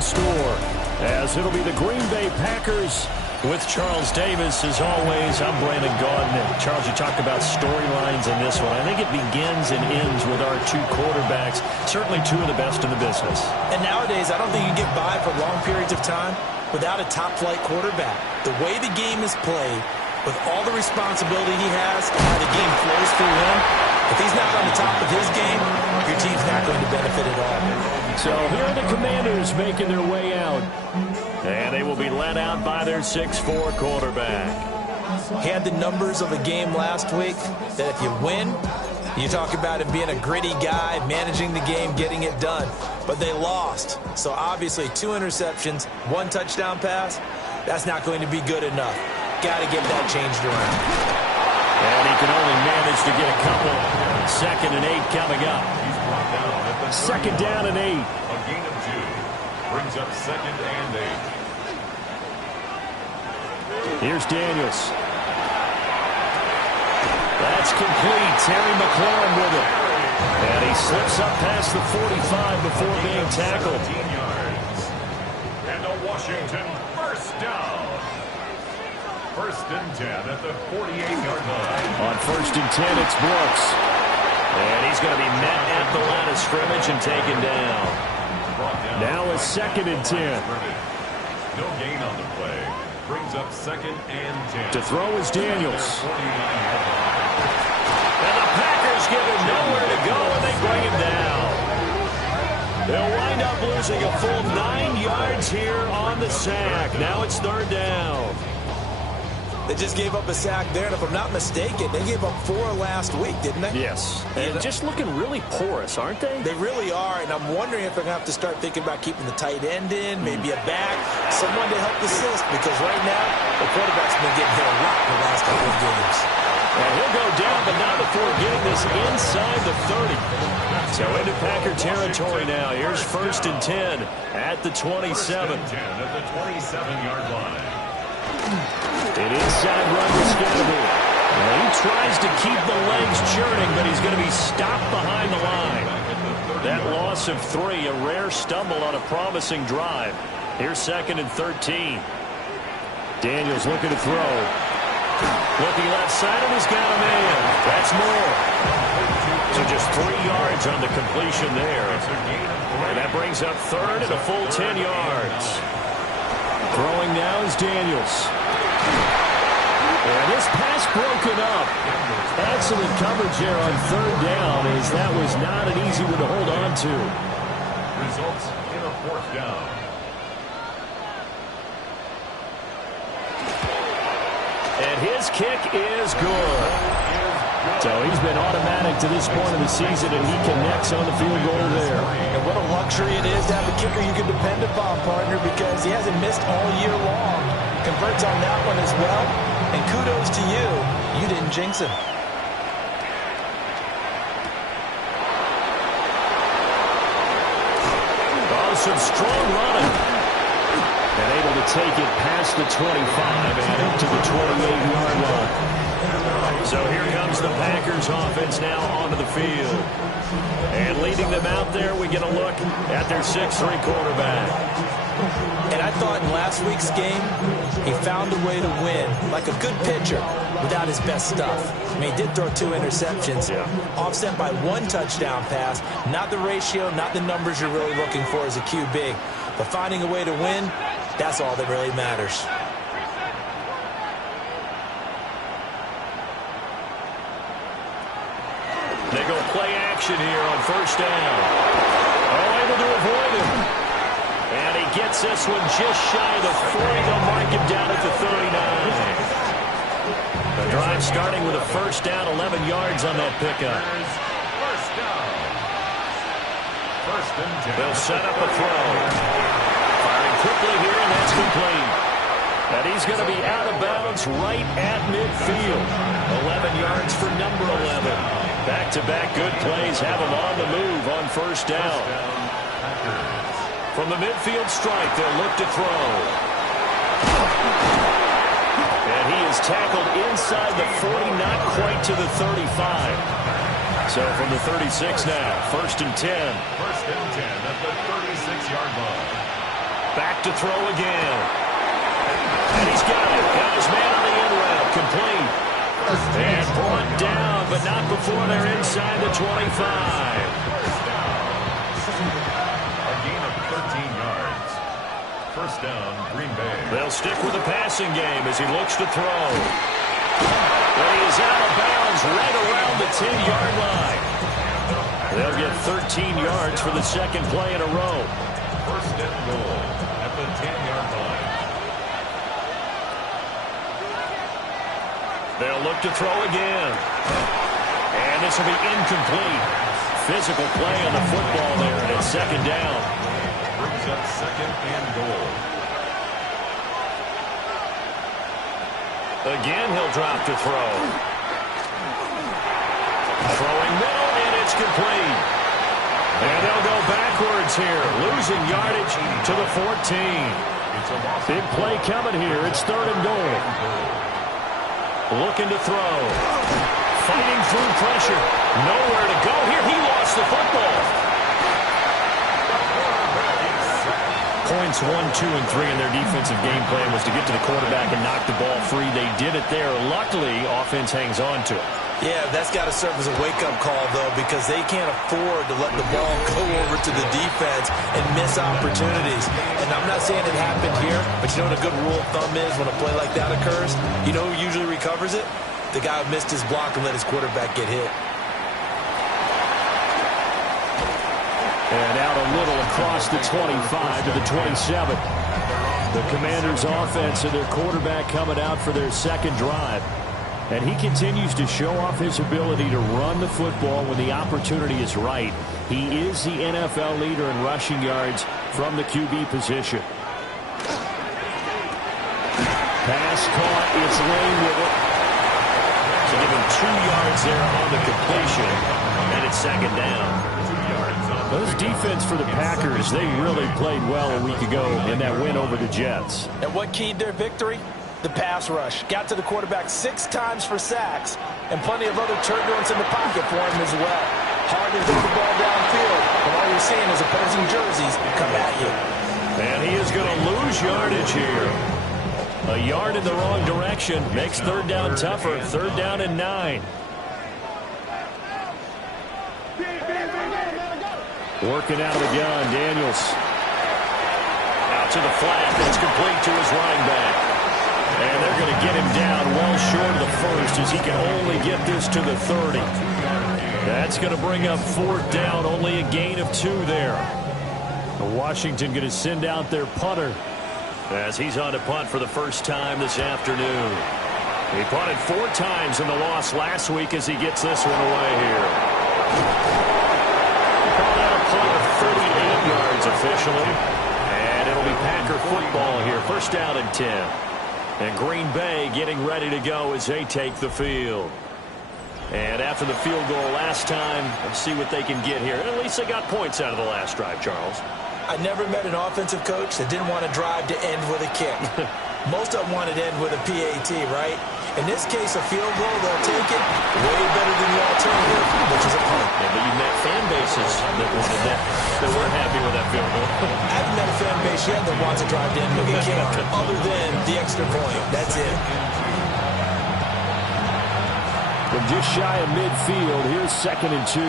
in store, as it'll be the Green Bay Packers with Charles Davis. As always, I'm Brandon Gaudin. Charles, you talked about storylines in this one. I think it begins and ends with our two quarterbacks, certainly two of the best in the business. And nowadays, I don't think you can get by for long periods of time without a top-flight quarterback. The way the game is played, with all the responsibility he has and how the game flows through him, if he's not on the top of his game, your team's not going to benefit at all. So here are the Commanders making their way out. And they will be led out by their 6'4" quarterback. He had the numbers of a game last week that if you win, you talk about him being a gritty guy, managing the game, getting it done. But they lost. So obviously 2 interceptions, 1 touchdown pass, that's not going to be good enough. Got to get that changed around. And he can only manage to get a couple. 2nd and 8 coming up. 2nd down and 8. A gain of 2 brings up 2nd and 8. Here's Daniels. That's complete. Terry McLaurin with it. And he slips up past the 45 before being tackled. 15 yards. And a Washington first down. 1st and 10 at the 48-yard line. On 1st and 10, it's Brooks. And he's going to be met at the line of scrimmage and taken down. Now a 2nd and 10. No gain on the play. Brings up 2nd and 10. To throw is Daniels. And the Packers give him nowhere to go, and they bring him down. They'll wind up losing a full 9 yards here on the sack. Now it's 3rd down. They just gave up a sack there, and if I'm not mistaken, they gave up 4 last week, didn't they? Yes. And just looking really porous, aren't they? They really are, and I'm wondering if they're going to have to start thinking about keeping the tight end in, maybe a back, someone to help assist, because right now, the quarterback's been getting hit a lot in the last couple of games. And he'll go down, but not before getting this inside the 30. So into Packer territory now. Here's 1st and 10 at the 27. 1st and 10 at the 27-yard line. An inside run to Scatterby. He tries to keep the legs churning, but he's going to be stopped behind the line. That loss of 3, a rare stumble on a promising drive. Here's 2nd and 13. Daniels looking to throw. Looking left side, and he's got a man. That's more. So just 3 yards on the completion there. And that brings up 3rd and a full 10 yards. Throwing now is Daniels. And this pass broken up. Excellent coverage there on 3rd down, as that was not an easy one to hold on to. Results in a 4th down. And his kick is good. So he's been automatic to this point of the season, and he connects on the field goal there. And what a luxury it is to have a kicker you can depend upon, partner, because he hasn't missed all year long. Converts on that one as well. And kudos to you. You didn't jinx him. Oh, some strong running. And able to take it past the 25 and into the 28-yard line. So here comes the Packers offense now onto the field. And leading them out there, we get a look at their 6'3" quarterback. And I thought in last week's game, he found a way to win, like a good pitcher, without his best stuff. I mean, he did throw 2 interceptions, offset by 1 touchdown pass. Not the ratio, not the numbers you're really looking for as a QB. But finding a way to win, that's all that really matters. They go play action here on 1st down. Oh, able to avoid him. And he gets this one just shy of the 40. They'll mark him down at the 39. The drive starting with a 1st down, 11 yards on that pickup. 1st down. 1st and 10. They'll set up a throw. Firing quickly here, and that's complete. And he's going to be out of bounds right at midfield. 11 yards for number 11. Back-to-back good plays have him on the move on 1st down. From the midfield strike, they'll look to throw. And he is tackled inside the 40, not quite to the 35. So from the 36 now, 1st and 10. 1st and 10 at the 36-yard line. Back to throw again. And he's got it. Got his man on the in route. Complete. And brought down, but not before they're inside the 25. A gain of 13 yards. First down, Green Bay. They'll stick with the passing game as he looks to throw. But he is out of bounds right around the 10-yard line. They'll get 13 yards for the second play in a row. First and goal at the 10-yard line. They'll look to throw again. And this will be incomplete. Physical play on the football there, and it's second down. Brings up second and goal. Again, he'll drop to throw. Throwing middle, and it's complete. And they'll go backwards here, losing yardage to the 14. Big play coming here. It's third and goal. Looking to throw. Fighting through pressure. Nowhere to go here. He lost the football. Points 1, 2, and 3 in their defensive game plan was to get to the quarterback and knock the ball free. They did it there. Luckily, offense hangs on to it. Yeah, that's got to serve as a wake-up call, though, because they can't afford to let the ball go over to the defense and miss opportunities. And I'm not saying it happened here, but you know what a good rule of thumb is when a play like that occurs? You know who usually recovers it? The guy who missed his block and let his quarterback get hit. And out a little across the 25 to the 27. The Commanders' offense and their quarterback coming out for their second drive. And he continues to show off his ability to run the football when the opportunity is right. He is the NFL leader in rushing yards from the QB position. Pass caught. It's Lane with it. So give him 2 yards there on the completion. And it's second down. Those defense for the Packers, they really played well a week ago in that win over the Jets. And what keyed their victory? The pass rush. Got to the quarterback 6 times for sacks, and plenty of other turbulence in the pocket for him as well. Hard to throw the ball downfield, and all you're seeing is opposing jerseys come at you. And he is going to lose yardage here. A yard in the wrong direction makes third down tougher. Third down and 9. Working out of the gun, Daniels. Out to the flat. That's complete to his running back. And they're going to get him down well short of the first as he can only get this to the 30. That's going to bring up fourth down. Only a gain of 2 there. Washington going to send out their punter as he's on to punt for the first time this afternoon. He punted 4 times in the loss last week as he gets this one away here. 38 yards officially. And it'll be Packer football here. First down and 10. And Green Bay getting ready to go as they take the field. And after the field goal last time, let's see what they can get here. And at least they got points out of the last drive, Charles. I never met an offensive coach that didn't want to drive to end with a kick. Most of them wanted to end with a PAT, right? In this case, a field goal, they'll take it way better than the alternative, which is a punt. Yeah, but you met fan bases that wanted that, that weren't happy with that field goal. I haven't met a fan base yet that wants to drive to end with a kick, other than the extra point. That's it. From just shy of midfield, here's second and 2.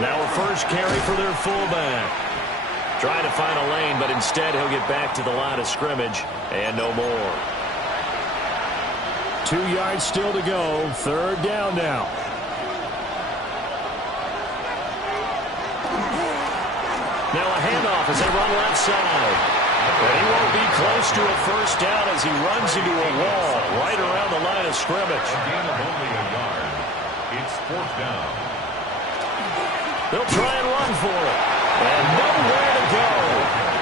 Now a first carry for their fullback. Trying to find a lane, but instead he'll get back to the line of scrimmage and no more. 2 yards still to go. Third down now. Now a handoff as they run left side. But he won't be close to a first down as he runs into a wall right around the line of scrimmage. A gain of only a yard. It's fourth down. They'll try and run for it. And nowhere to go.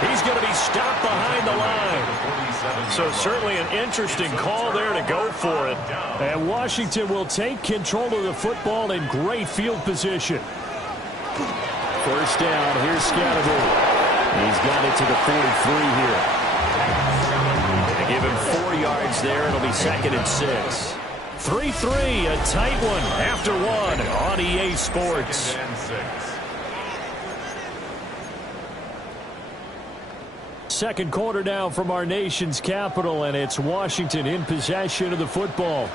He's going to be stopped behind the line. So certainly an interesting call there to go for it. And Washington will take control of the football in great field position. First down. Here's Scatterby. He's got it to the 43 here. They give him 4 yards there. It'll be second and 6. 3-3, a tight one after one on EA Sports. second quarter now from our nation's capital, and it's Washington in possession of the football.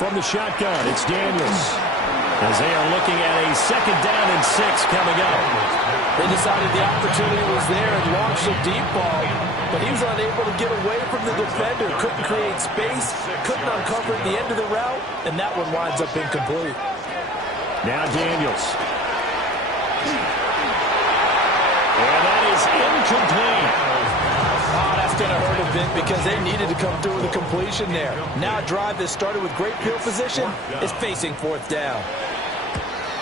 From the shotgun, it's Daniels, as they are looking at a 2nd down and 6 coming up. They decided the opportunity was there and launched a deep ball, but he was unable to get away from the defender, couldn't create space, couldn't uncover the end of the route, and that one winds up incomplete. Now Daniels. And that is incomplete. Oh, that's going to hurt a bit because they needed to come through with a completion there. Now a drive that started with great field position is facing 4th down.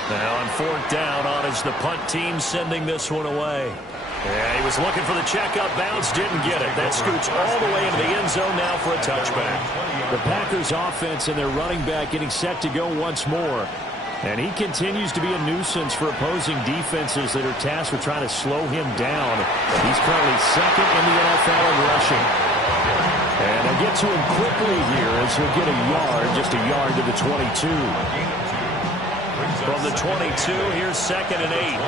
Now on 4th down, on is the punt team sending this one away. Yeah, he was looking for the checkup bounce, didn't get it. That scoots all the way into the end zone now for a touchback. The Packers offense and their running back getting set to go once more. And he continues to be a nuisance for opposing defenses that are tasked with trying to slow him down. He's currently 2nd in the NFL in rushing. And they'll get to him quickly here as he'll get a yard, just a yard to the 22. From the 22, here's 2nd and 8.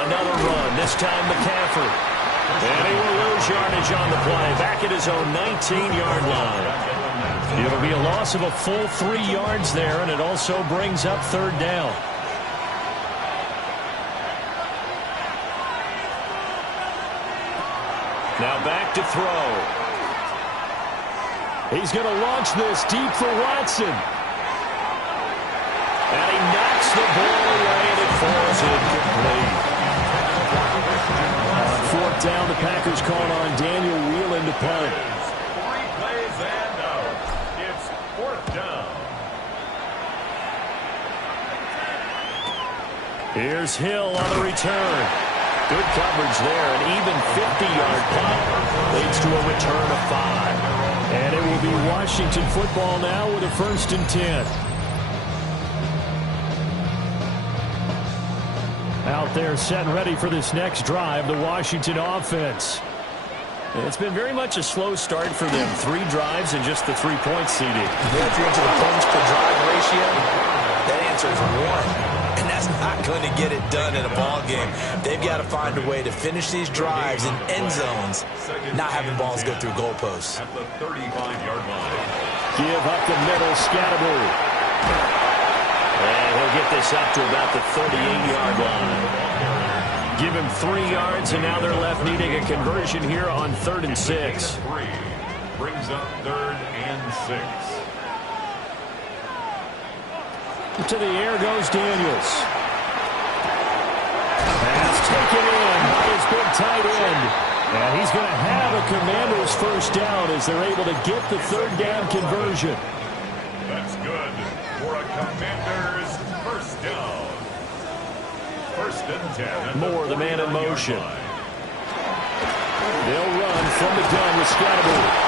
Another run, this time McCaffrey. And he will lose yardage on the play, back at his own 19-yard line. It'll be a loss of a full 3 yards there, and it also brings up 3rd down. Now back to throw. He's going to launch this deep for Watson. And he knocks the ball away, and it falls incomplete. On 4th down, the Packers called on Daniel Whelan to punt. 3 plays and out. It's 4th down. Here's Hill on the return. Good coverage there. An even 50-yard punt leads to a return of 5. And it will be Washington football now with a 1st and 10. Out there set and ready for this next drive, the Washington offense. It's been very much a slow start for them. 3 drives and just the 3 points seeded. Yeah, if you're into the points per drive ratio, that answer is 1. And that's not going to get it done in a ball game. They've got to find a way to finish these drives in end zones, not having balls go through goalposts. At the 35-yard line. Give up the middle, Scatterbury. And he'll get this up to about the 38-yard line. Give him 3 yards, and now they're left needing a conversion here on 3rd and 6. 3 brings up 3rd and 6. To the air goes Daniels. Pass taken in by his big tight end. And he's going to have a Commander's 1st down as they're able to get the 3rd down conversion. That's good for a Commander's 1st down. 1st and 10. More the man in motion. They'll run from the gun with Scatterbury.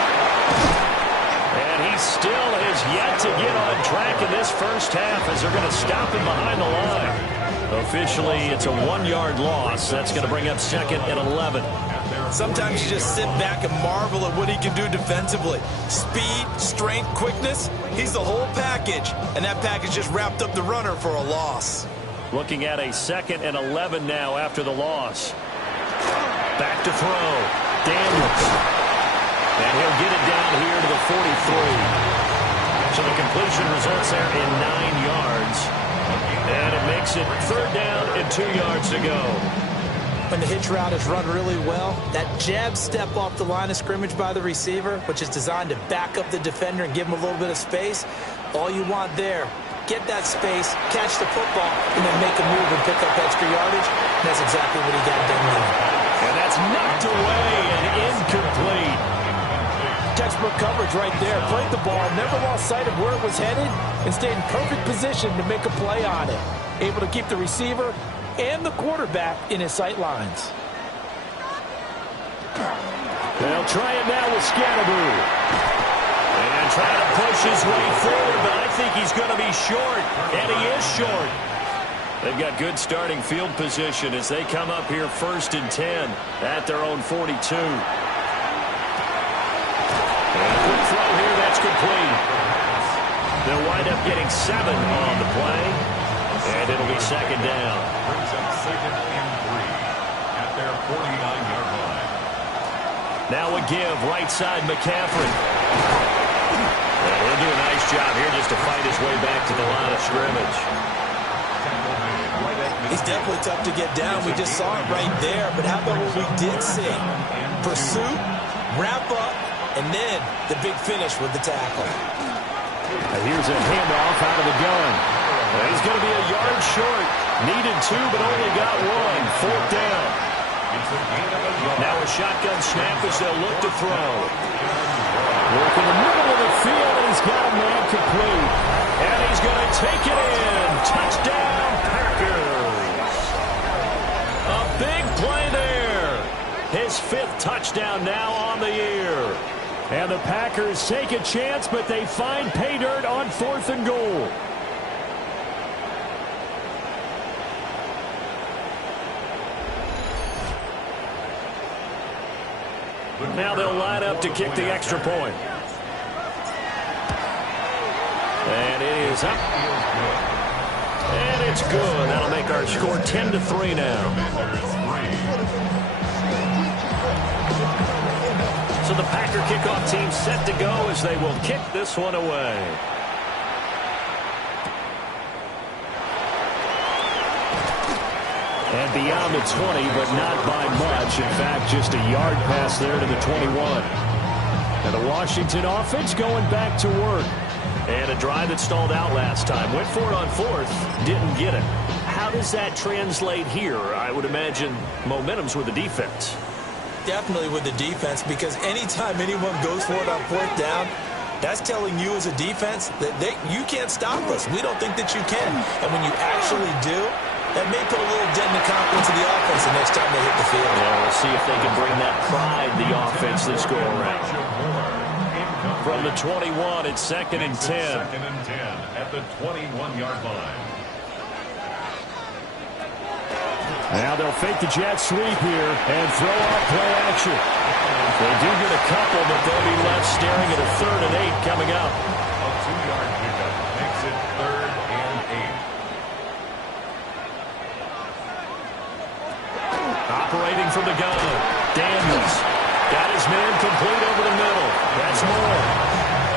And he still has yet to get on track in this 1st half as they're going to stop him behind the line. Officially, it's a 1-yard loss. That's going to bring up 2nd and 11. Sometimes you just sit back and marvel at what he can do defensively. Speed, strength, quickness, he's the whole package. And that package just wrapped up the runner for a loss. Looking at a 2nd and 11 now after the loss. Back to throw. Daniels. And he'll get it down here to the 43. So the completion results there in 9 yards. And it makes it 3rd down and 2 yards to go. When the hitch route is run really well, that jab step off the line of scrimmage by the receiver, which is designed to back up the defender and give him a little bit of space, all you want there, get that space, catch the football, and then make a move and pick up extra yardage. And that's exactly what he got done with. And that's knocked away and incomplete. Textbook coverage right there. Played the ball, never lost sight of where it was headed, and stayed in perfect position to make a play on it. Able to keep the receiver and the quarterback in his sight lines. They'll try it now with Scatterbury. And trying to push his way forward, but I think he's going to be short, and he is short. They've got good starting field position as they come up here 1st and 10 at their own 42. And a quick throw here, that's complete. They'll wind up getting 7 on the play. And it'll be second down. Brings up 2nd and 3 at their 49-yard line. Now a give, right side McCaffrey. And he'll do a nice job here just to fight his way back to the line of scrimmage. He's definitely tough to get down. We just saw it right there. But how about what we did see? Pursuit, wrap up, and then the big finish with the tackle. And here's a handoff out of the gun. Well, he's going to be a yard short. Needed 2, but only got 1. 4th down. Now a shotgun snap as they'll look to throw. Work in the middle of the field, and he's got a man complete. And he's going to take it in. Touchdown, Packers. A big play there. His 5th touchdown now on the year. And the Packers take a chance, but they find pay dirt on 4th and goal. Now they'll line up to kick the extra point. And it is up. And it's good. That'll make our score 10-3 now. So the Packer kickoff team set to go as they will kick this one away. And beyond the 20, but not by much. In fact, just a yard pass there to the 21. And the Washington offense going back to work. And a drive that stalled out last time. Went for it on 4th, didn't get it. How does that translate here? I would imagine momentum's with the defense. Definitely with the defense, because anytime anyone goes for it on 4th down, that's telling you as a defense that you can't stop us. We don't think that you can. And when you actually do, that may put a little dent in the confidence of the offense the next time they hit the field. Yeah, we'll see if they can bring that pride, the offense, this go around. From the 21, it's 2nd and 10. 2nd and 10 at the 21-yard line. Now they'll fake the jet sweep here and throw off play action. They do get a couple, but they'll be left staring at a 3rd and 8 coming up. A 2-yard pickup makes it 3rd and 8. Operating from the gun, Daniels got his man complete over the middle. That's more.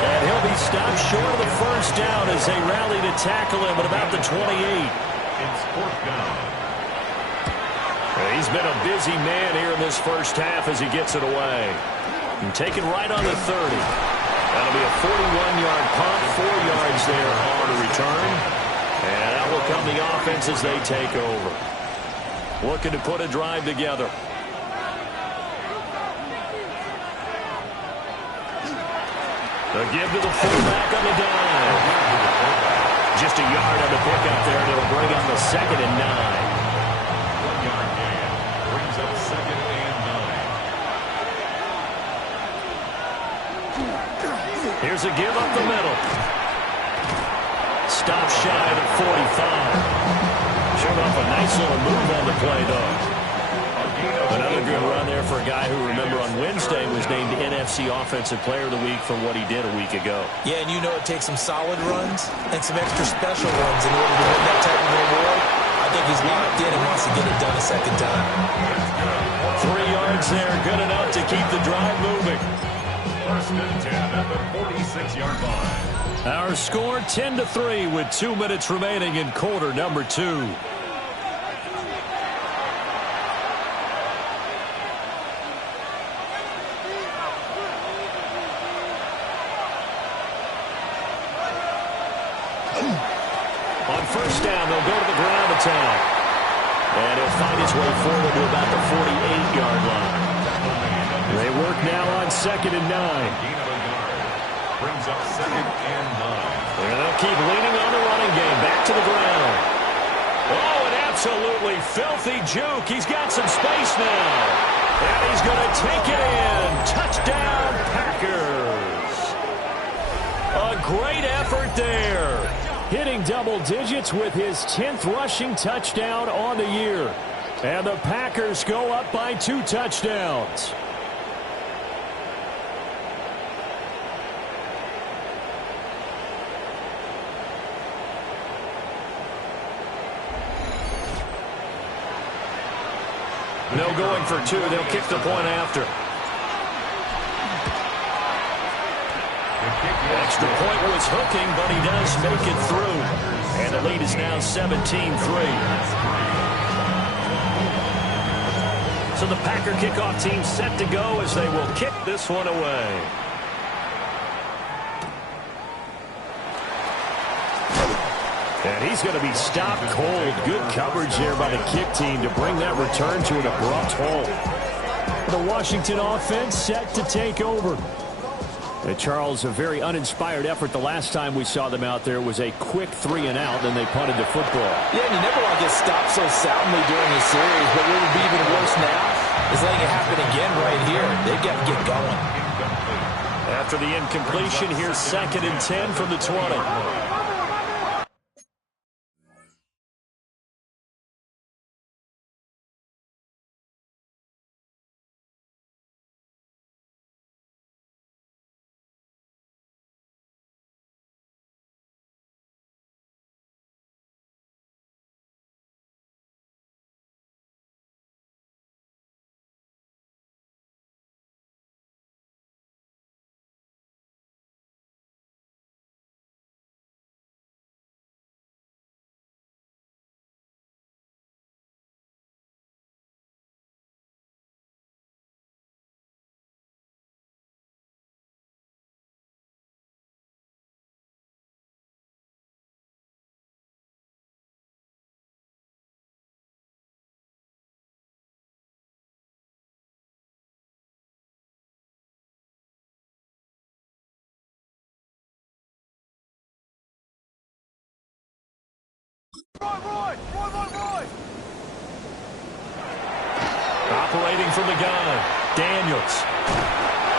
And he'll be stopped short of the 1st down as they rally to tackle him at about the 28. It's 4th down. He's been a busy man here in this 1st half as he gets it away. And taken right on the 30. That'll be a 41-yard punt, 4 yards there on the return. And out will come the offense as they take over. Looking to put a drive together. The give to the fullback on the dive. Just a yard on the pickup there, and it'll bring up the 2nd and 9. 1-yard gain brings up 2nd and 9. Here's a give up the middle. Stop shy at 45. Showed off a nice little move on the play, though. Another good run there for a guy who, remember, on Wednesday was named NFC Offensive Player of the Week for what he did a week ago. Yeah, and you know it takes some solid runs and some extra special ones in order to win that type of reward. I think he's locked in and wants to get it done a 2nd time. 3 yards there, good enough to keep the drive moving. 1st and 10 at the 46-yard line. Our score 10-3 with 2 minutes remaining in quarter number 2. On 1st down, they'll go to the ground attack. And he'll find his way forward to about the 48-yard line. They work now on 2nd and 9. Brings up 2nd and 9. And they'll keep leaning on the running game. Back to the ground. Oh, an absolutely filthy juke. He's got some space now. And he's going to take it in. Touchdown, Packers. A great effort there. Hitting double digits with his 10th rushing touchdown on the year. And the Packers go up by 2 touchdowns. No going for two. They'll kick the point after. Extra point was hooking, but he does make it through. And the lead is now 17-3. So the Packer kickoff team set to go as they will kick this one away. And he's going to be stopped cold. Good coverage there by the kick team to bring that return to an abrupt halt. The Washington offense set to take over. And Charles, a very uninspired effort the last time we saw them out there was a quick 3-and-out, then they punted the football. Yeah, and you never want to get stopped so soundly during a series, but what would be even worse now is letting it happen again right here. They've got to get going. After the incompletion, here's 2nd and 10 from the 20. Operating from the gun, Daniels.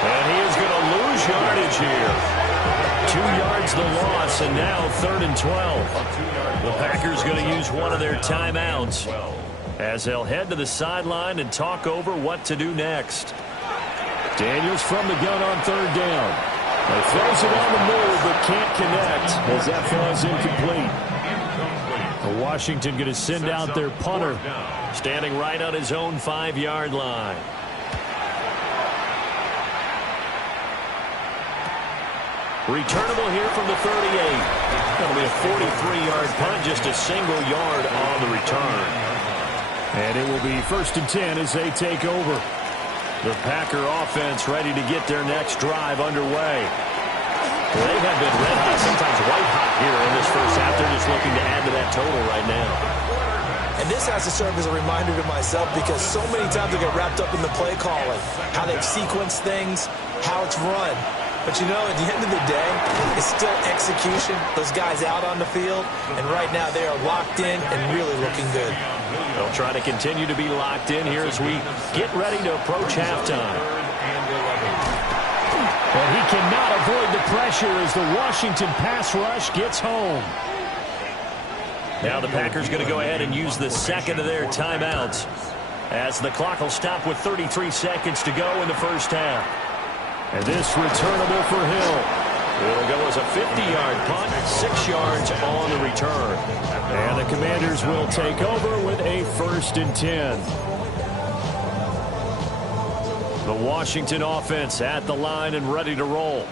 And he is going to lose yardage here. 2 yards the loss, and now 3rd and 12. The Packers going to use one of their timeouts as they'll head to the sideline and talk over what to do next. Daniels from the gun on 3rd down. He throws it on the move, but can't connect as that falls incomplete. Washington going to send out their punter, standing right on his own 5-yard line. Returnable here from the 38. That'll be a 43-yard punt, just a single yard on the return. And it will be 1st and 10 as they take over. The Packer offense ready to get their next drive underway. Well, they have been red hot, sometimes white hot here in this first half. They're just looking to add to that total right now. And this has to serve as a reminder to myself because so many times I get wrapped up in the play calling, how they've sequenced things, how it's run. But, you know, at the end of the day, it's still execution. Those guys out on the field, and right now they are locked in and really looking good. They'll try to continue to be locked in here as we get ready to approach halftime. But he cannot avoid the pressure as the Washington pass rush gets home. Now the Packers going to go ahead and use the 2nd of their timeouts as the clock will stop with 33 seconds to go in the first half. And this returnable for Hill. It'll go as a 50-yard punt, 6 yards on the return. And the Commanders will take over with a 1st and 10. The Washington offense at the line and ready to roll.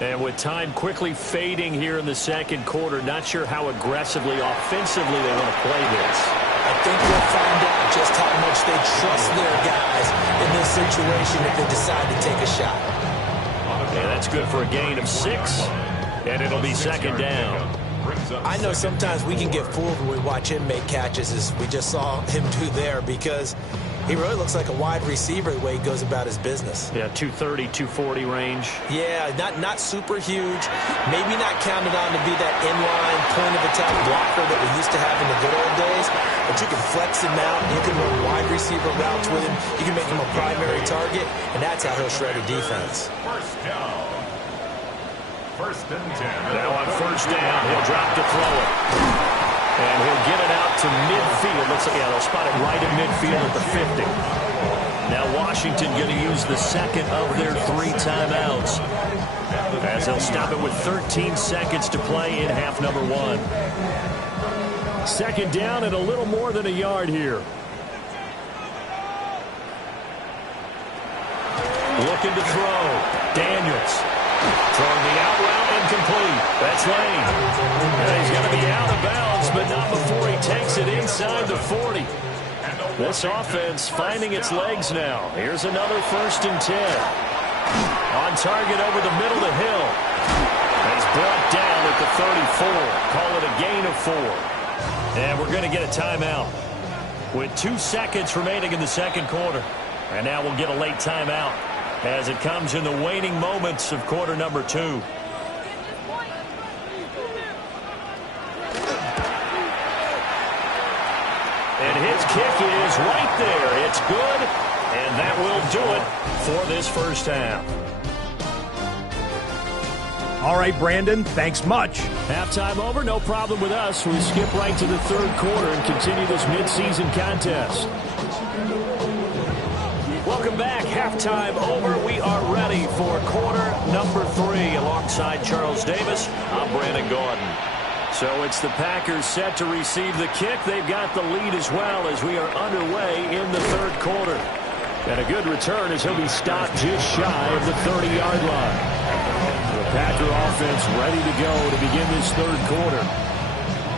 And with time quickly fading here in the 2nd quarter, not sure how aggressively, offensively they want to play this. I think we'll find out just how much they trust their guys in this situation if they decide to take a shot. And that's good for a gain of 6, and it'll be 2nd down. I know sometimes we can get fooled when we watch him make catches, as we just saw him do there, because he really looks like a wide receiver the way he goes about his business. Yeah, 230, 240 range. Yeah, not super huge. Maybe not counted on to be that inline point-of-attack blocker that we used to have in the good old days. But you can flex him out. You can run wide receiver routes with him. You can make him a primary target, and that's how he'll shred a defense. 1st and 10. Now on 1st down, he'll drop to throw it. And he'll get it out to midfield. Looks like, yeah, they'll spot it right at midfield at the 50. Now Washington going to use the 2nd of their 3 timeouts as they'll stop it with 13 seconds to play in half number 1. 2nd down and a little more than a yard here. Looking to throw. Daniels. Throwing the out route incomplete. That's Lane. And he's going to be out of bounds, but not before he takes it inside the 40. This offense finding its legs now. Here's another 1st and 10. On target over the middle to Hill. And he's brought down at the 34. Call it a gain of 4. And we're going to get a timeout with 2 seconds remaining in the second quarter. And now we'll get a late timeout as it comes in the waning moments of quarter number 2. And his kick is right there. It's good, and that will do it for this first half. All right, Brandon, thanks much. Halftime over, no problem with us. We skip right to the third quarter and continue this midseason contest. Welcome back. Halftime over. We are ready for quarter number 3 alongside Charles Davis. I'm Brandon Gordon. So it's the Packers set to receive the kick. They've got the lead as well as we are underway in the third quarter. And a good return as he'll be stopped just shy of the 30-yard line. The Packer offense ready to go to begin this third quarter.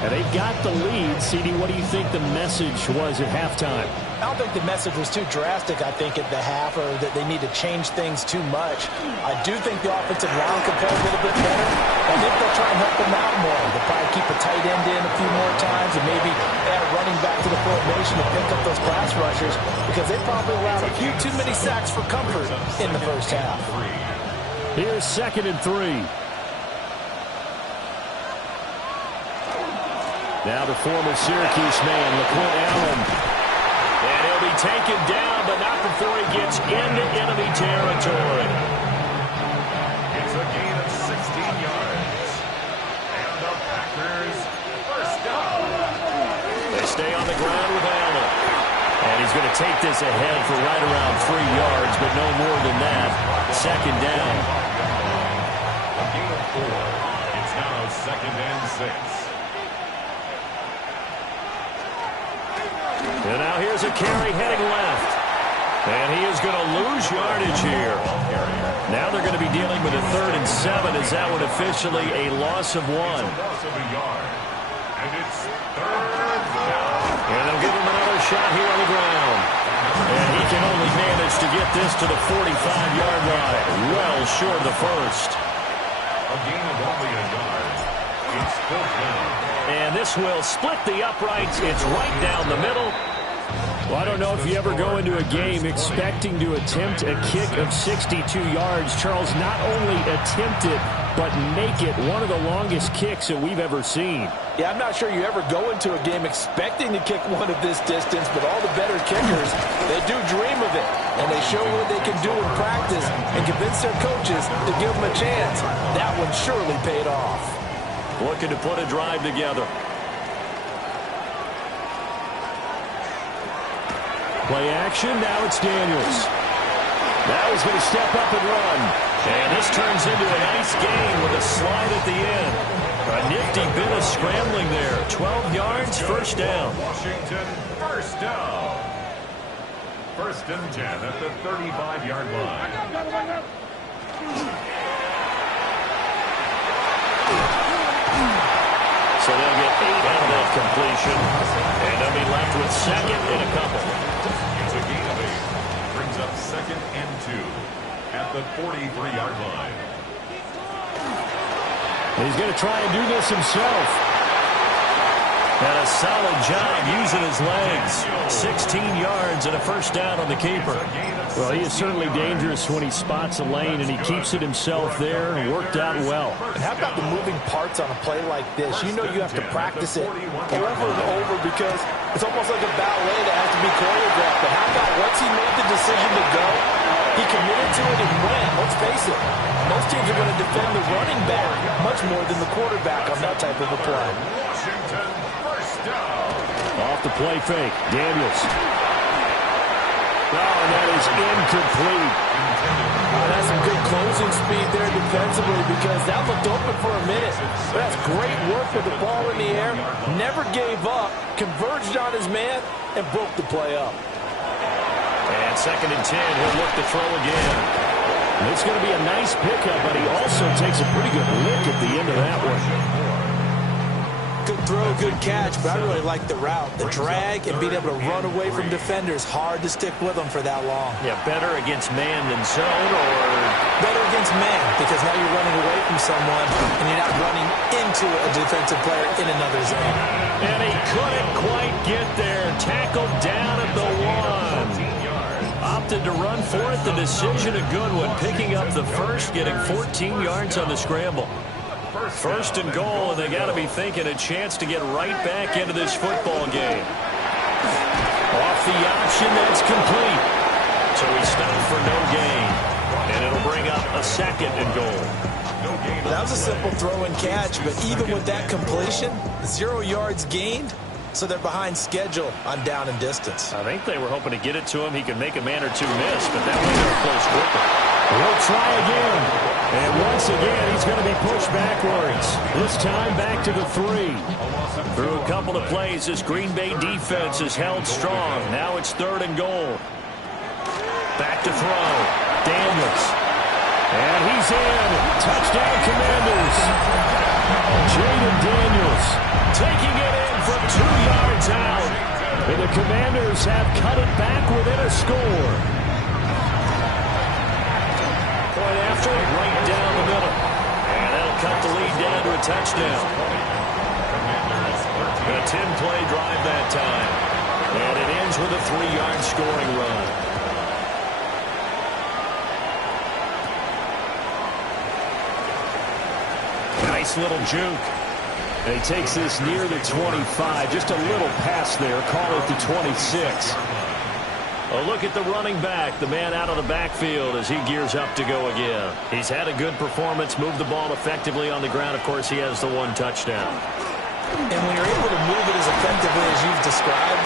And they've got the lead. CD, what do you think the message was at halftime? I don't think the message was too drastic, I think, at the half, or that they need to change things too much. I do think the offensive line could play a little bit better. I think they'll try and help them out more. They'll probably keep a tight end in a few more times and maybe add a running back to the formation to pick up those pass rushers because they probably allowed a few too many sacks for comfort in the first half. Here's 2nd and 3. Now the former Syracuse man, LaQuint Allen. And he'll be taken down, but not before he gets into enemy territory. It's a gain of 16 yards. And the Packers first down. They stay on the ground with Allen. And he's going to take this ahead for right around 3 yards, but no more than that. 2nd down. A gain of 4. It's now 2nd and 6. And now here's a carry heading left. And he is going to lose yardage here. Now they're going to be dealing with a 3rd and 7 as that one officially a loss of 1. Loss of a yard. And it's 3rd down. And they'll give him another shot here on the ground. And he can only manage to get this to the 45-yard line. Well short of the first. A gain of only a yard. It's 4th down. And this will split the uprights. It's right down the middle. Well, I don't know if you ever go into a game expecting to attempt a kick of 62 yards. Charles, not only attempt it, but make it one of the longest kicks that we've ever seen. Yeah, I'm not sure you ever go into a game expecting to kick one of this distance, but all the better kickers, they do dream of it. And they show what they can do in practice and convince their coaches to give them a chance. That one surely paid off. Looking to put a drive together. Play action, now it's Daniels. Now he's going to step up and run. And this turns into a nice gain with a slide at the end. A nifty bit of scrambling there. 12 yards, first down. Washington, first down. 1st and 10 at the 35-yard line. So they'll get 8 out of that completion. And they'll be left with 2nd and a couple. It's a gain of 8. Brings up 2nd and 2 at the 43-yard line. He's going to try and do this himself. And a solid job using his legs. 16 yards and a first down on the keeper. Well, he is certainly dangerous when he spots a lane, and he keeps it himself there and worked out well. And how about the moving parts on a play like this? You know you have to practice it over and over because it's almost like a ballet that has to be choreographed. But how about once he made the decision to go, he committed to it and went. Let's face it, most teams are going to defend the running back much more than the quarterback on that type of a play. Washington, first down. Off the play fake, Daniels. Oh, and that is incomplete. That's some good closing speed there defensively because that looked open for a minute. But that's great work with the ball in the air. Never gave up, converged on his man, and broke the play up. And 2nd and 10, he'll look to throw again. It's going to be a nice pickup, but he also takes a pretty good lick at the end of that one. Good throw, good catch, but I really like the route. The drag and being able to run away from defenders, hard to stick with them for that long. Yeah, better against man than zone, or better against man, because now you're running away from someone and you're not running into a defensive player in another zone. And he couldn't quite get there. Tackled down at the 1. Opted to run for it. The decision a good one. Picking up the first, getting 14 yards on the scramble. First and goal, and they got to be thinking a chance to get right back into this football game. Off the option, that's complete. So he stopped for no gain. And it'll bring up a second and goal. That was a simple throw and catch, but even with that completion, 0 yards gained, so they're behind schedule on down and distance. I think they were hoping to get it to him. He could make a man or two miss, but that was a close quicker. We'll try again. And once again, he's going to be pushed backwards. This time back to the 3. Through a couple of plays, this Green Bay defense is held strong. Now it's 3rd and goal. Back to throw. Daniels. And he's in. Touchdown, Commanders. Jaden Daniels taking it in from 2 yards out. And the Commanders have cut it back within a score. Point after, right down the middle. And that'll cut the lead down to a touchdown. A 10-play drive that time. And it ends with a 3-yard scoring run. Nice little juke. And he takes this near the 25. Just a little pass there. Call it the 26. A look at the running back, the man out of the backfield as he gears up to go again. He's had a good performance, moved the ball effectively on the ground. Of course, he has the 1 touchdown. And when you're able to move it as effectively as you've described,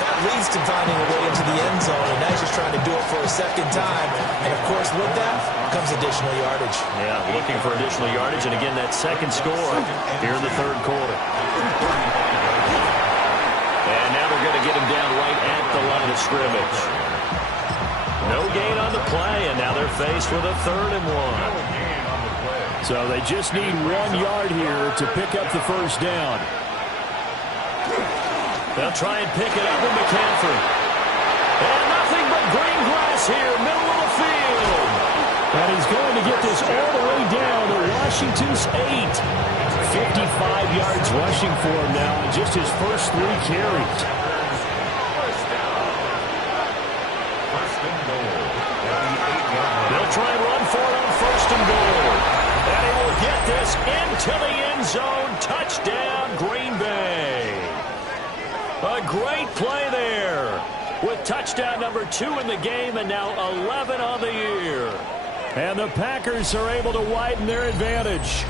that leads to finding a way into the end zone, and now he's just trying to do it for a second time. And, of course, with that comes additional yardage. Yeah, looking for additional yardage, and again, that second score here in the 3rd quarter. And now they're going to get him down right at the line of scrimmage. No gain on the play, and now they're faced with a 3rd and 1. So they just need 1 yard here to pick up the first down. They'll try and pick it up with McCaffrey. And nothing but green grass here, middle of the field. And he's going to get this all the way down to Washington's 8. 55 yards rushing for him now in just his first 3 carries. They'll try and run for it on 1st and goal. And he will get this into the end zone. Touchdown, Green Bay. A great play there with touchdown number 2 in the game and now 11 on the year. And the Packers are able to widen their advantage.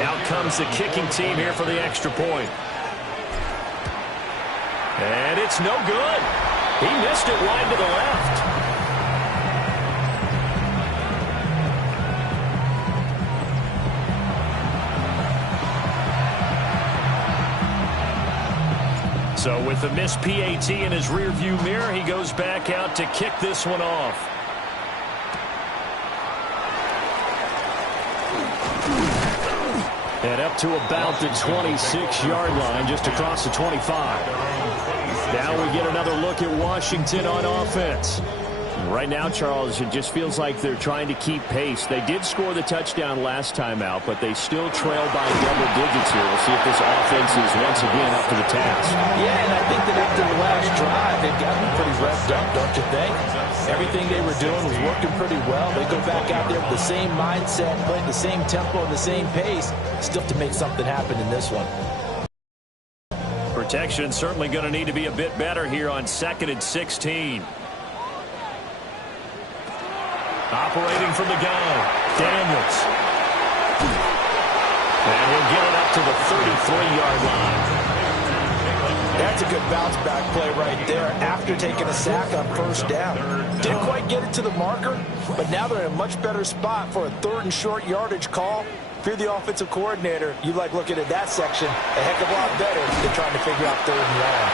Out comes the kicking team here for the extra point. And it's no good. He missed it wide to the left. So with the missed PAT in his rearview mirror, he goes back out to kick this one off. And up to about the 26-yard line, just across the 25. Now we get another look at Washington on offense. Right now, Charles, it just feels like they're trying to keep pace. They did score the touchdown last time out, but they still trail by double digits here. We'll see if this offense is once again up to the task. Yeah, and I think that after the last drive, they've gotten pretty revved up, don't you think? Everything they were doing was working pretty well. They go back out there with the same mindset, playing the same tempo and the same pace, still to make something happen in this one. Protection certainly going to need to be a bit better here on 2nd and 16. Operating from the gun, Daniels. And he'll get it up to the 33-yard line. That's a good bounce-back play right there after taking a sack on first down. Didn't quite get it to the marker, but now they're in a much better spot for a 3rd and short yardage call. If you're the offensive coordinator, you like looking at that section a heck of a lot better than trying to figure out 3rd and long.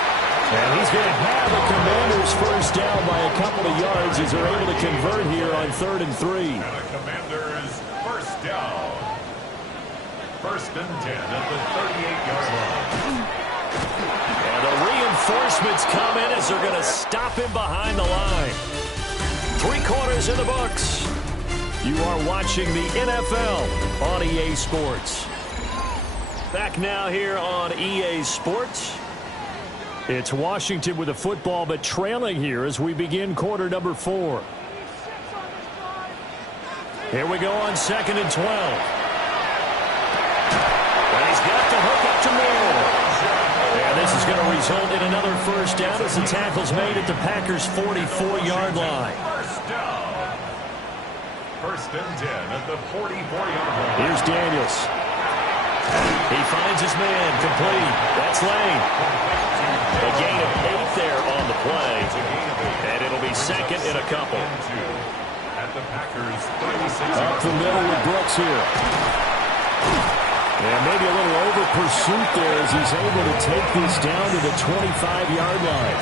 And he's going to have the Commanders first down by a couple of yards as they're able to convert here on 3rd and 3. And the Commanders first down. 1st and 10 at the 38-yard line. And the reinforcements come in as they're going to stop him behind the line. 3 quarters in the books. You are watching the NFL on EA Sports. Back now here on EA Sports. It's Washington with the football, but trailing here as we begin quarter number 4. Here we go on 2nd and 12. And he's got the hook up to Moore. And this is going to result in another first down as the tackle's made at the Packers' 44-yard line. First down. 1st and 10 at the 44-yard line. Here's Daniels. He finds his man complete. That's Lane. A gain of 8 there on the play. And it'll be 2nd and a couple. At the Packers' 36. Up the middle with Brooks here. And maybe a little over pursuit there as he's able to take this down to the 25-yard line.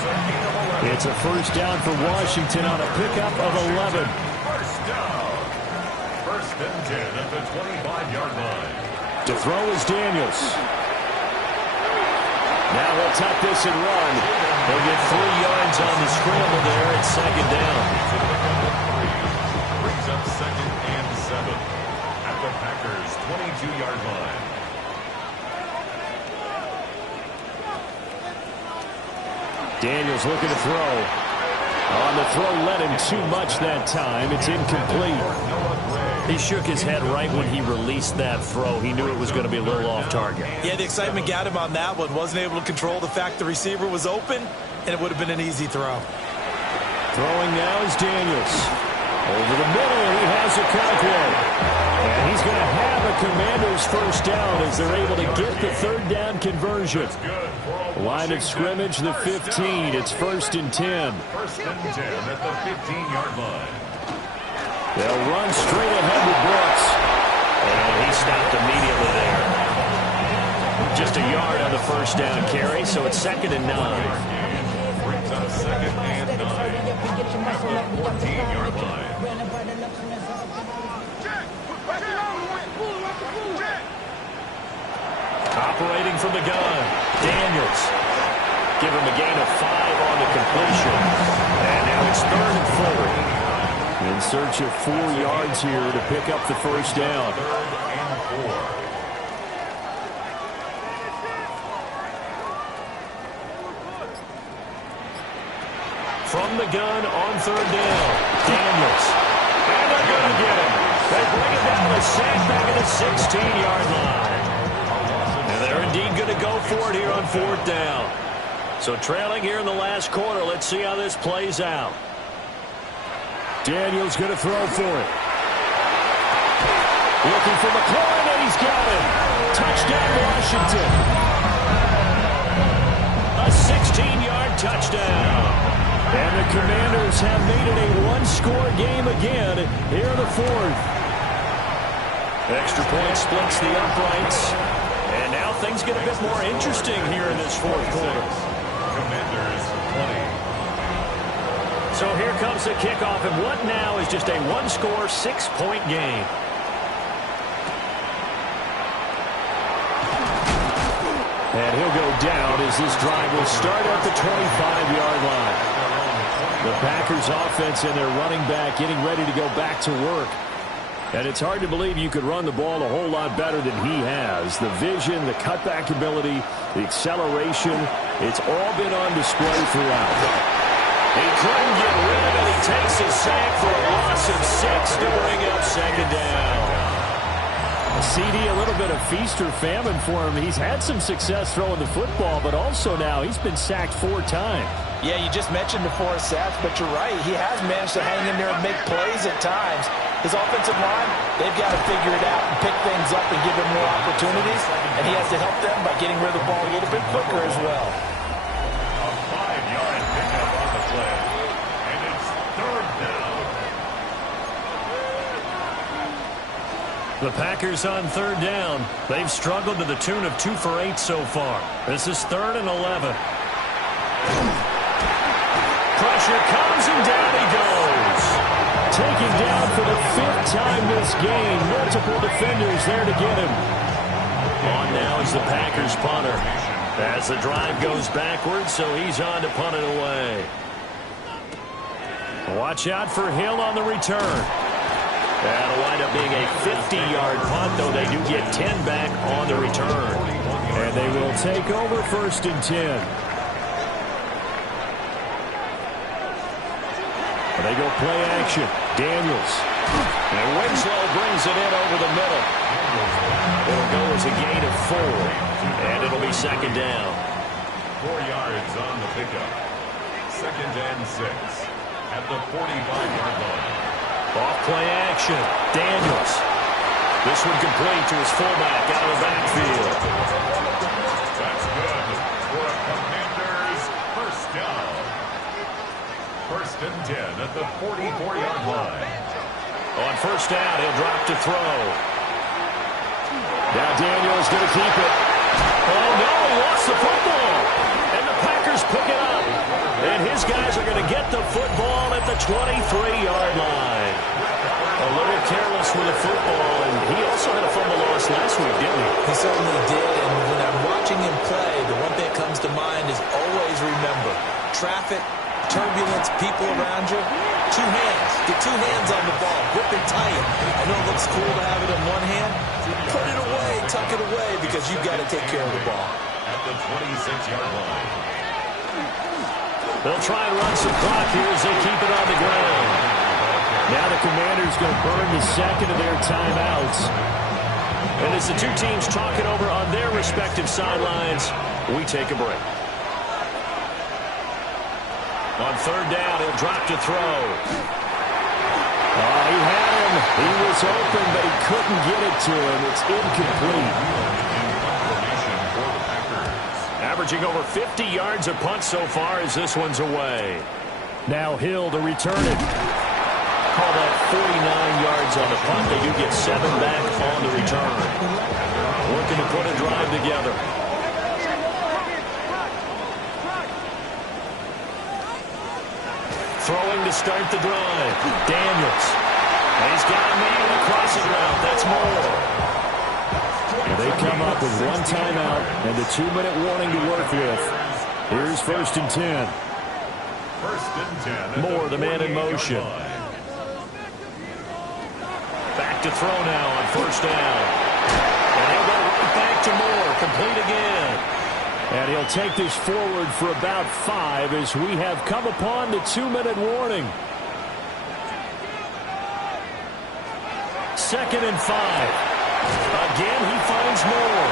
It's a first down for Washington on a pickup of 11. First down. 1st and 10 at the 25-yard line. To throw is Daniels. Now he'll tuck this and run. He'll get 3 yards on the scramble there at 2nd down. Brings up 2nd and 7 at the Packers' 22-yard line. Daniels looking to throw. On the throw, led him too much that time. It's incomplete. He shook his head right when he released that throw. He knew it was going to be a little off target. Yeah, the excitement got him on that one. Wasn't able to control the fact the receiver was open, and it would have been an easy throw. Throwing now is Daniels. Over the middle, he has a Conquet. And he's going to have a Commanders first down as they're able to get the 3rd down conversion. Line of scrimmage, the 15. It's 1st and 10. 1st and 10 at the 15-yard line. They'll run straight ahead with Brooks. And he stopped immediately there. Just a yard on the first down carry, so it's 2nd and 9. Brings up 2nd and 9 at the 14-yard line. Operating from the gun, Daniels. Give him a gain of 5 on the completion. And now it's 3rd and 4. In search of 4 yards here to pick up the first down. 3rd and 4. From the gun on 3rd down, Daniels. And they're going to get him. They bring it down the sack back at the 16-yard line. And they're indeed going to go for it here on 4th down. So trailing here in the last quarter, let's see how this plays out. Daniels going to throw for it. Looking for McLaurin, and he's got it. Touchdown, Washington. A 16-yard touchdown. And the Commanders have made it a 1-score game again here in the 4th. Extra point splits the uprights. And now things get a bit more interesting here in this 4th quarter. Commanders 20. So here comes the kickoff, and what now is just a 1-score, 6-point game. And he'll go down as this drive will start at the 25-yard line. The Packers offense and their running back getting ready to go back to work. And it's hard to believe you could run the ball a whole lot better than he has. The vision, the cutback ability, the acceleration, it's all been on display throughout. He couldn't get rid of it. He takes a sack for a loss of 6 to bring up 2nd down. CD, a little bit of feast or famine for him. He's had some success throwing the football, but also now he's been sacked 4 times. Yeah, you just mentioned the 4 sacks, but you're right. He has managed to hang in there and make plays at times. His offensive line, they've got to figure it out and pick things up and give him more opportunities, and he has to help them by getting rid of the ball a little bit quicker as well. The Packers on third down. They've struggled to the tune of 2 for 8 so far. This is 3rd and 11. Pressure comes and down he goes. Taken down for the 5th time this game. Multiple defenders there to get him. On now is the Packers punter. As the drive goes backwards, so he's on to punt it away. Watch out for Hill on the return. That'll wind up being a 50-yard punt, though they do get 10 back on the return. And they will take over 1st and 10. They go play action. Daniels. And Winslow brings it in over the middle. It'll go as a gain of 4. And it'll be 2nd down. 4 yards on the pickup. 2nd and 6 at the 45-yard line. Off play action. Daniels. This one complete to his fullback out of the backfield. That's good for a Commanders first down. 1st and 10 at the 44-yard line. On 1st down, he'll drop to throw. Now Daniels going to keep it. Oh, no, he lost the football. And the Packers pick it up. And his guys are going to get the football at the 23-yard line. A little careless with the football, and he also had a fumble loss last week, didn't he? He certainly did, and when I'm watching him play, the one thing that comes to mind is always remember, traffic, turbulence, people around you, 2 hands. Get 2 hands on the ball. Grip it tight. I know it looks cool to have it in one hand. Put it away, tuck it away, because you've got to take care of the ball. At the 26-yard line. They'll try and run some clock here as they keep it on the ground. Now the Commanders going to burn the 2nd of their timeouts. And as the 2 teams talk it over on their respective sidelines, we take a break. On 3rd down, he'll drop to throw. He had him. He was open, but he couldn't get it to him. It's incomplete. Averaging over 50 yards a punt so far as this one's away. Now Hill to return it. Call that 49 yards on the punt. They do get 7 back on the return. Working to put a drive together. Throwing to start the drive. Daniels. And he's got a man across the route. That's more. They come up with 1 timeout and a 2-minute warning to work with. Here's 1st and 10. 1st and 10. Moore, the man in motion. Back to throw now on 1st down. And he'll go right back to Moore. Complete again. And he'll take this forward for about 5 as we have come upon the 2-minute warning. 2nd and 5. Again, he finds Moore.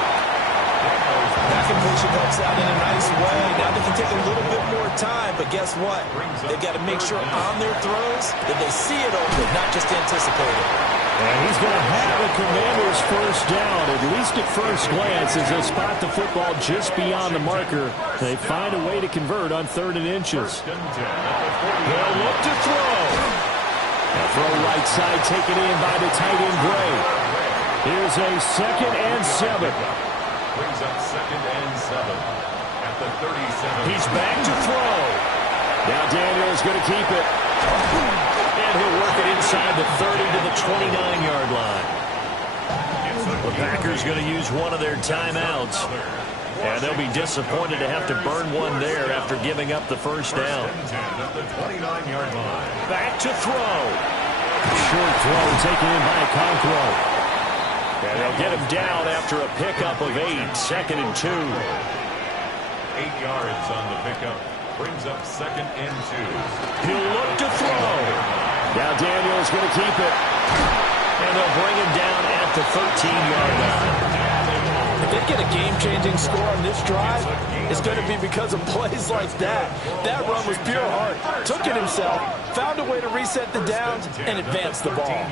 That completion helps out in a nice way. Now they can take a little bit more time, but guess what? They've got to make sure on their throws that they see it open, not just anticipate it. And he's going to have the Commanders' 1st down, at least at first glance, as they spot the football just beyond the marker. They find a way to convert on 3rd and inches. They'll look to throw. A throw right side taken in by the tight end Gray. Here's a 2nd and 7. Brings up 2nd and 7 at the 37. He's back to throw. Now Daniel's going to keep it. And he'll work it inside the 30 to the 29-yard line. The Packers going to use one of their timeouts. And they'll be disappointed to have to burn one there after giving up the 1st down. At the 29-yard line. Back to throw. Short throw taken in by Conquo. And they'll get him down after a pickup of 8. 2nd and 2. 8 yards on the pickup. Brings up 2nd and 2. He'll look to throw. Now Daniel's going to keep it. And they'll bring him down at the 13-yard line. If they get a game-changing score on this drive, it's going to be because of plays like that. That run was pure heart. Took it himself, found a way to reset the downs, and advance the ball. And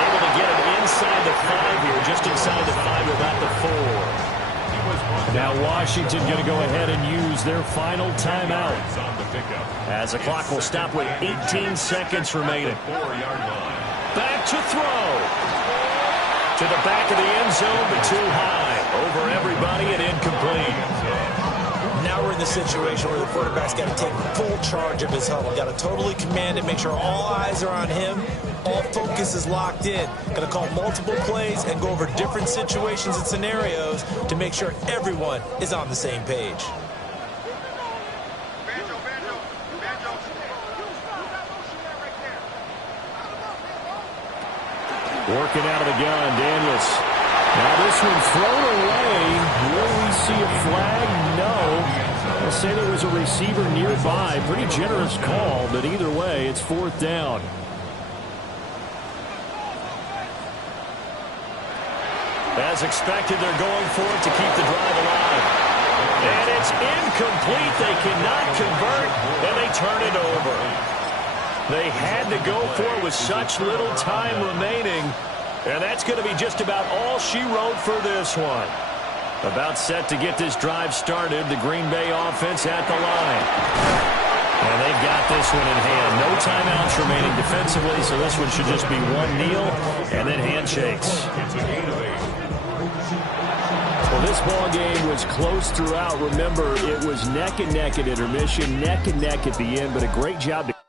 able to get him inside the 5 here, just inside the 5 about the 4. Now Washington going to go ahead and use their final timeout, as the clock will stop with 18 seconds remaining. Back to throw. To the back of the end zone, but too high. Over everybody and incomplete. Now we're in the situation where the quarterback's got to take full charge of his huddle. Got to totally command it, make sure all eyes are on him. All focus is locked in. Got to call multiple plays and go over different situations and scenarios to make sure everyone is on the same page. Working out of the gun, Daniels. Now this one thrown away. Will we see a flag? No. I'll say there was a receiver nearby. Pretty generous call, but either way, it's fourth down. As expected, they're going for it to keep the drive alive. And it's incomplete. They cannot convert, and they turn it over. They had to go for it with such little time remaining. And that's going to be just about all she wrote for this one. About set to get this drive started, the Green Bay offense at the line. And they've got this one in hand. No timeouts remaining defensively, so this one should just be one kneel and then handshakes. Well, this ball game was close throughout. Remember, it was neck and neck at intermission, neck and neck at the end, but a great job to